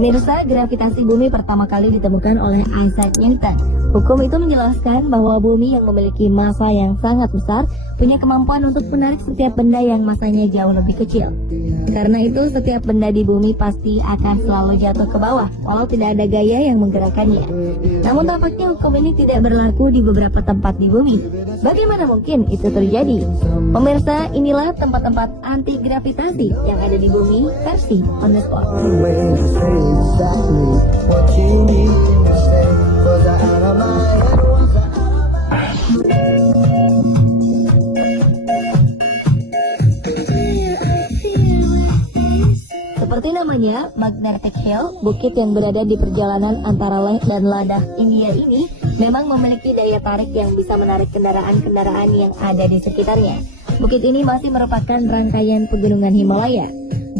Pemirsa, gravitasi bumi pertama kali ditemukan oleh Isaac Newton. Hukum itu menjelaskan bahwa bumi yang memiliki massa yang sangat besar punya kemampuan untuk menarik setiap benda yang massanya jauh lebih kecil. Karena itu, setiap benda di bumi pasti akan selalu jatuh ke bawah, walau tidak ada gaya yang menggerakkannya. Namun tampaknya hukum ini tidak berlaku di beberapa tempat di bumi. Bagaimana mungkin itu terjadi? Pemirsa, inilah tempat-tempat anti gravitasi yang ada di bumi versi on the spot. Seperti namanya, Magnetic Hill, bukit yang berada di perjalanan antara Leh dan Ladakh, India ini memang memiliki daya tarik yang bisa menarik kendaraan-kendaraan yang ada di sekitarnya. Bukit ini masih merupakan rangkaian pegunungan Himalaya.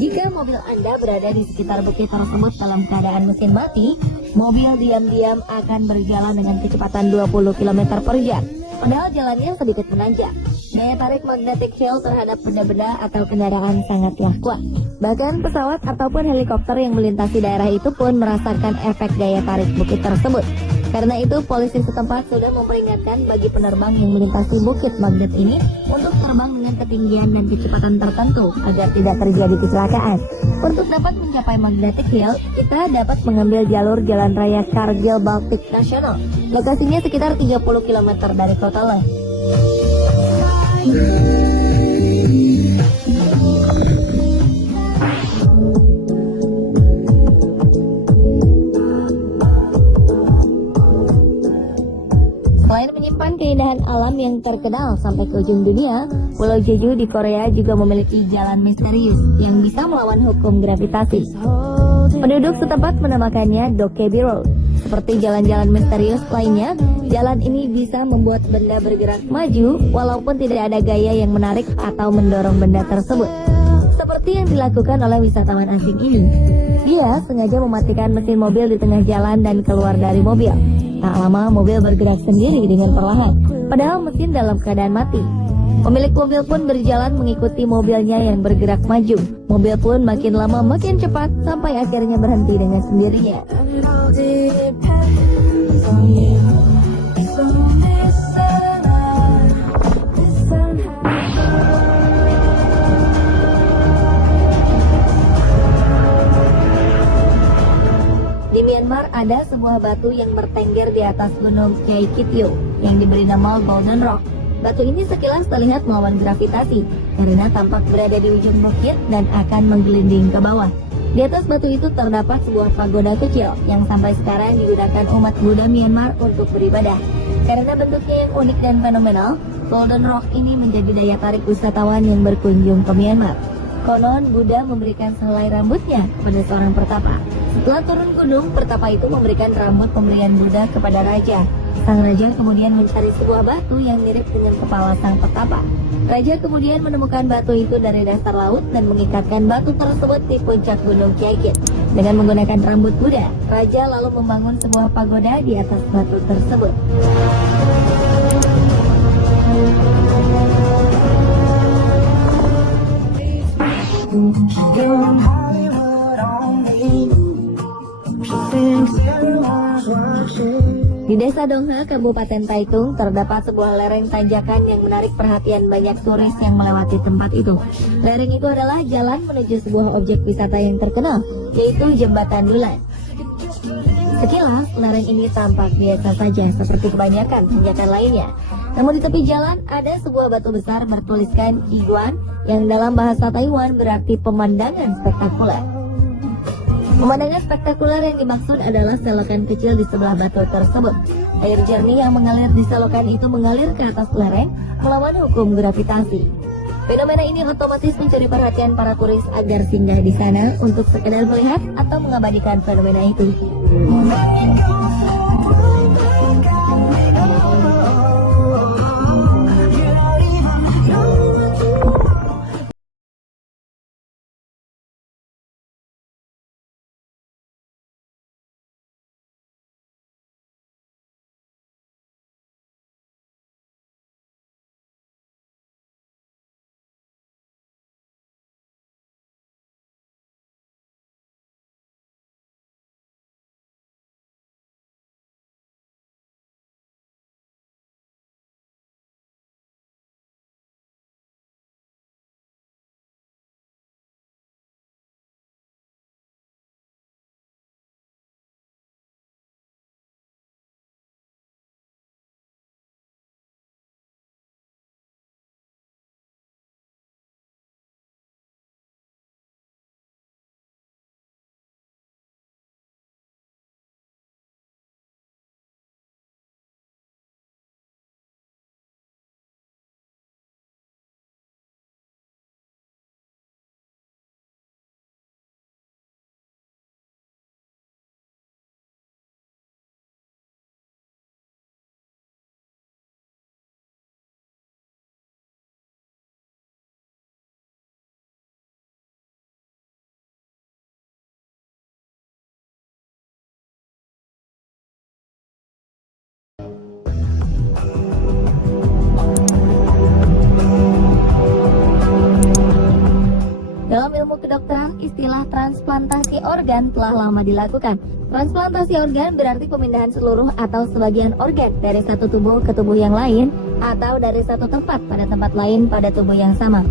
Jika mobil Anda berada di sekitar bukit tersebut dalam keadaan mesin mati, mobil diam-diam akan berjalan dengan kecepatan 20 km per jam. Padahal jalannya sedikit menanjak. Daya tarik magnetic hill terhadap benda-benda atau kendaraan sangatlah kuat. Bahkan pesawat ataupun helikopter yang melintasi daerah itu pun merasakan efek daya tarik bukit tersebut. Karena itu, polisi setempat sudah memperingatkan bagi penerbang yang melintasi bukit magnet ini untuk terbang dengan ketinggian dan kecepatan tertentu agar tidak terjadi kecelakaan. Untuk dapat mencapai magnetic hill, kita dapat mengambil jalur jalan raya Kargil Baltic National. Lokasinya sekitar 30 km dari kota Leh. Selain menyimpan keindahan alam yang terkenal sampai ke ujung dunia, Pulau Jeju di Korea juga memiliki jalan misterius yang bisa melawan hukum gravitasi. Penduduk setempat menamakannya Dokkaebi Road. Seperti jalan-jalan misterius lainnya, jalan ini bisa membuat benda bergerak maju walaupun tidak ada gaya yang menarik atau mendorong benda tersebut. Seperti yang dilakukan oleh wisatawan asing ini. Dia sengaja mematikan mesin mobil di tengah jalan dan keluar dari mobil. Tak lama mobil bergerak sendiri dengan perlahan, padahal mesin dalam keadaan mati. Pemilik mobil pun berjalan mengikuti mobilnya yang bergerak maju. Mobil pun makin lama makin cepat sampai akhirnya berhenti dengan sendirinya. Di Myanmar ada sebuah batu yang bertengger di atas gunung Kaikityo yang diberi nama Golden Rock. Batu ini sekilas terlihat melawan gravitasi karena tampak berada di ujung bukit dan akan menggelinding ke bawah. Di atas batu itu terdapat sebuah pagoda kecil yang sampai sekarang digunakan umat Buddha Myanmar untuk beribadah. Karena bentuknya yang unik dan fenomenal, Golden Rock ini menjadi daya tarik wisatawan yang berkunjung ke Myanmar. Konon Buddha memberikan sehelai rambutnya kepada seorang pertapa. Setelah turun gunung, pertapa itu memberikan rambut pemberian Buddha kepada raja. Sang raja kemudian mencari sebuah batu yang mirip dengan kepala sang pertapa. Raja kemudian menemukan batu itu dari dasar laut dan mengikatkan batu tersebut di puncak gunung Kaikit. Dengan menggunakan rambut Buddha, raja lalu membangun sebuah pagoda di atas batu tersebut. Di Desa Dongha, Kabupaten Taitung, terdapat sebuah lereng tanjakan yang menarik perhatian banyak turis yang melewati tempat itu. Lereng itu adalah jalan menuju sebuah objek wisata yang terkenal, yaitu Jembatan Dulan. Sekilas, lereng ini tampak biasa saja seperti kebanyakan tanjakan lainnya. Namun di tepi jalan ada sebuah batu besar bertuliskan Iguan, yang dalam bahasa Taiwan berarti pemandangan spektakuler. Pemandangan spektakuler yang dimaksud adalah selokan kecil di sebelah batu tersebut. Air jernih yang mengalir di selokan itu mengalir ke atas lereng melawan hukum gravitasi. Fenomena ini otomatis mencuri perhatian para turis agar singgah di sana untuk sekedar melihat atau mengabadikan fenomena itu. istilah transplantasi organ telah lama dilakukan. Transplantasi organ berarti pemindahan seluruh atau sebagian organ dari satu tubuh ke tubuh yang lain atau dari satu tempat pada tempat lain pada tubuh yang sama.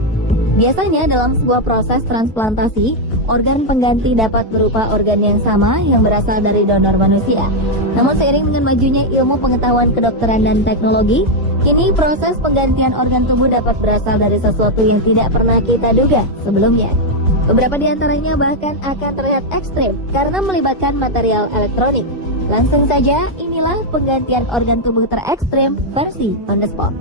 Biasanya dalam sebuah proses transplantasi, organ pengganti dapat berupa organ yang sama yang berasal dari donor manusia. Namun seiring dengan majunya ilmu pengetahuan kedokteran dan teknologi, kini proses penggantian organ tubuh dapat berasal dari sesuatu yang tidak pernah kita duga sebelumnya. Beberapa di antaranya bahkan akan terlihat ekstrim karena melibatkan material elektronik. Langsung saja, inilah penggantian organ tubuh terekstrim versi on the spot.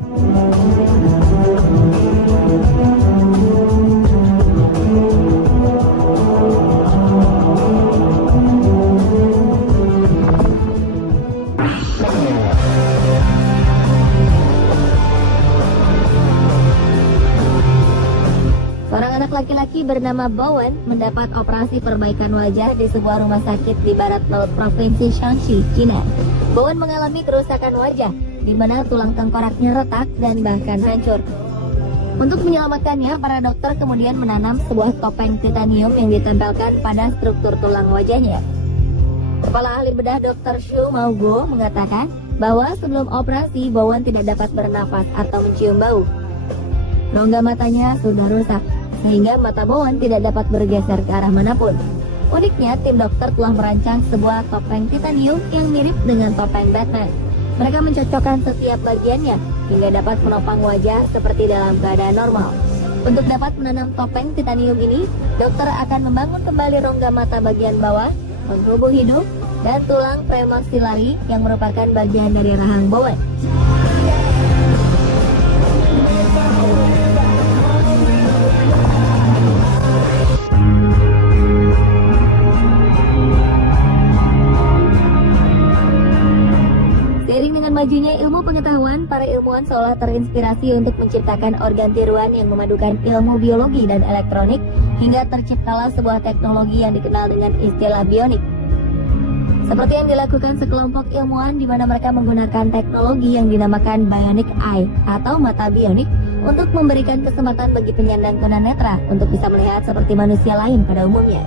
Seorang anak laki-laki bernama Bowen mendapat operasi perbaikan wajah di sebuah rumah sakit di barat laut provinsi Shanxi, China. Bowen mengalami kerusakan wajah, di mana tulang tengkoraknya retak dan bahkan hancur. Untuk menyelamatkannya, para dokter kemudian menanam sebuah topeng titanium yang ditempelkan pada struktur tulang wajahnya. Kepala ahli bedah Dr. Xu Maoguo mengatakan bahwa sebelum operasi, Bowen tidak dapat bernafas atau mencium bau. Rongga matanya sudah rusak, sehingga mata Bowen tidak dapat bergeser ke arah manapun. Uniknya, tim dokter telah merancang sebuah topeng titanium yang mirip dengan topeng Batman. Mereka mencocokkan setiap bagiannya hingga dapat menopang wajah seperti dalam keadaan normal. Untuk dapat menanam topeng titanium ini, dokter akan membangun kembali rongga mata bagian bawah, penghubung hidung, dan tulang premaksilari yang merupakan bagian dari rahang Bowen. Seiring dengan majunya ilmu pengetahuan, para ilmuwan seolah terinspirasi untuk menciptakan organ tiruan yang memadukan ilmu biologi dan elektronik hingga terciptalah sebuah teknologi yang dikenal dengan istilah bionik. Seperti yang dilakukan sekelompok ilmuwan di mana mereka menggunakan teknologi yang dinamakan bionic eye atau mata bionik untuk memberikan kesempatan bagi penyandang tunanetra untuk bisa melihat seperti manusia lain pada umumnya.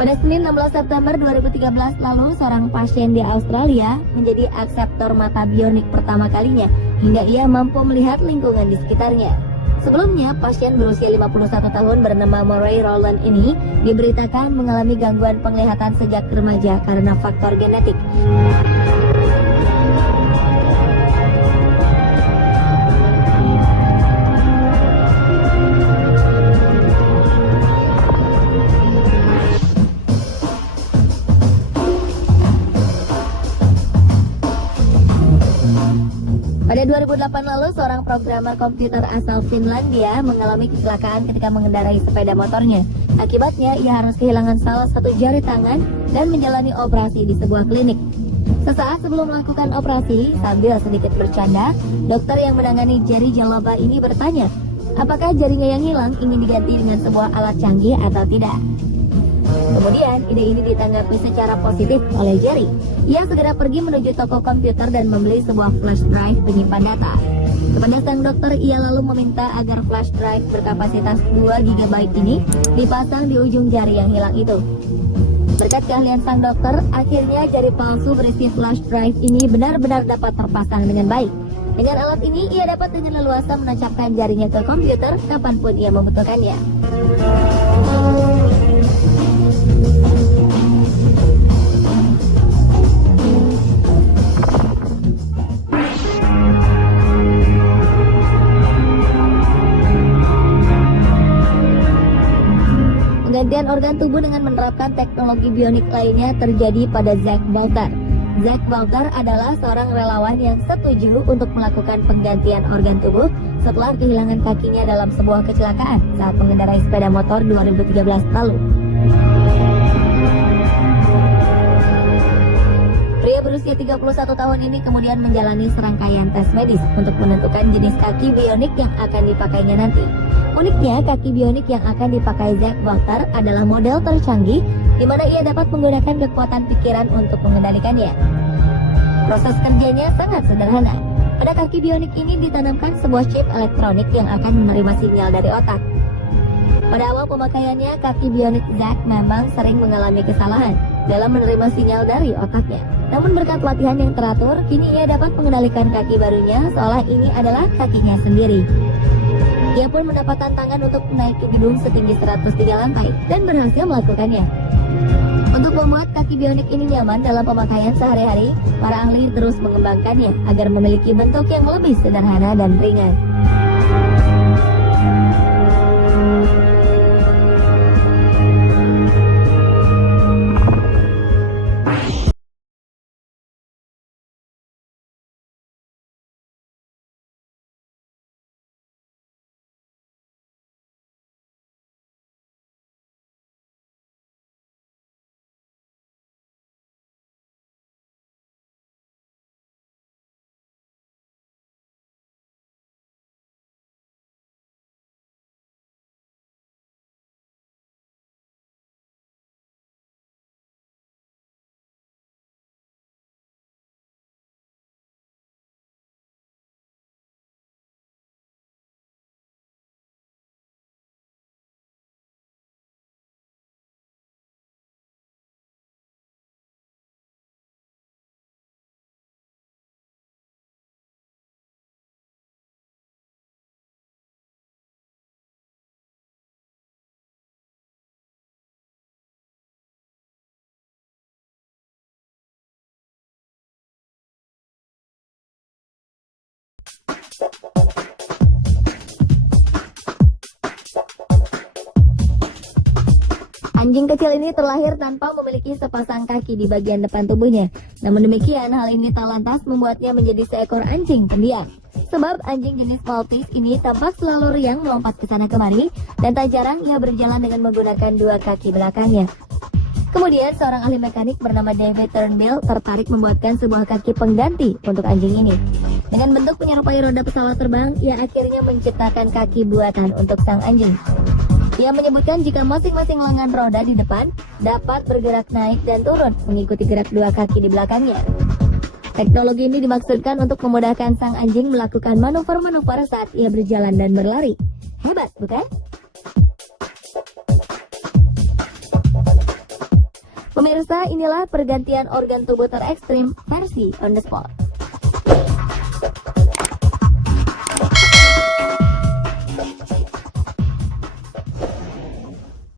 Pada Senin 16 September 2013 lalu, seorang pasien di Australia menjadi akseptor mata bionik pertama kalinya hingga ia mampu melihat lingkungan di sekitarnya. Sebelumnya, pasien berusia 51 tahun bernama Murray Rowland ini diberitakan mengalami gangguan penglihatan sejak remaja karena faktor genetik. Pada 2008 lalu, seorang programmer komputer asal Finlandia mengalami kecelakaan ketika mengendarai sepeda motornya. Akibatnya, ia harus kehilangan salah satu jari tangan dan menjalani operasi di sebuah klinik. Sesaat sebelum melakukan operasi, sambil sedikit bercanda, dokter yang menangani Jerry Jalova ini bertanya, apakah jarinya yang hilang ingin diganti dengan sebuah alat canggih atau tidak. Kemudian, ide ini ditanggapi secara positif oleh Jerry. Ia segera pergi menuju toko komputer dan membeli sebuah flash drive penyimpan data. Kepada sang dokter, ia lalu meminta agar flash drive berkapasitas 2 GB ini dipasang di ujung jari yang hilang itu. Berkat keahlian sang dokter, akhirnya jari palsu berisi flash drive ini benar-benar dapat terpasang dengan baik. Dengan alat ini, ia dapat dengan leluasa menancapkan jarinya ke komputer kapanpun ia membutuhkannya. Penggantian organ tubuh dengan menerapkan teknologi bionik lainnya terjadi pada Zack Walter. Zack Walter adalah seorang relawan yang setuju untuk melakukan penggantian organ tubuh setelah kehilangan kakinya dalam sebuah kecelakaan saat mengendarai sepeda motor 2013 lalu. Pria berusia 31 tahun ini kemudian menjalani serangkaian tes medis untuk menentukan jenis kaki bionik yang akan dipakainya nanti. Uniknya, kaki bionik yang akan dipakai Zack Walter adalah model tercanggih di mana ia dapat menggunakan kekuatan pikiran untuk mengendalikannya. Proses kerjanya sangat sederhana. Pada kaki bionik ini ditanamkan sebuah chip elektronik yang akan menerima sinyal dari otak. Pada awal pemakaiannya, kaki bionik Zack memang sering mengalami kesalahan dalam menerima sinyal dari otaknya. Namun berkat latihan yang teratur, kini ia dapat mengendalikan kaki barunya seolah ini adalah kakinya sendiri. Ia pun mendapat tantangan untuk menaiki gedung setinggi 103 lantai dan berhasil melakukannya. Untuk membuat kaki bionik ini nyaman dalam pemakaian sehari-hari, para ahli terus mengembangkannya agar memiliki bentuk yang lebih sederhana dan ringan. Anjing kecil ini terlahir tanpa memiliki sepasang kaki di bagian depan tubuhnya. Namun demikian, hal ini tak lantas membuatnya menjadi seekor anjing pendiam. Sebab anjing jenis Maltese ini tampak selalu riang melompat ke sana kemari, dan tak jarang ia berjalan dengan menggunakan dua kaki belakangnya. Kemudian, seorang ahli mekanik bernama David Turnbull tertarik membuatkan sebuah kaki pengganti untuk anjing ini. Dengan bentuk menyerupai roda pesawat terbang, ia akhirnya menciptakan kaki buatan untuk sang anjing. Ia menyebutkan jika masing-masing lengan roda di depan dapat bergerak naik dan turun mengikuti gerak dua kaki di belakangnya. Teknologi ini dimaksudkan untuk memudahkan sang anjing melakukan manuver-manuver saat ia berjalan dan berlari. Hebat, bukan? Pemirsa, inilah pergantian organ tubuh terekstrim versi on the spot.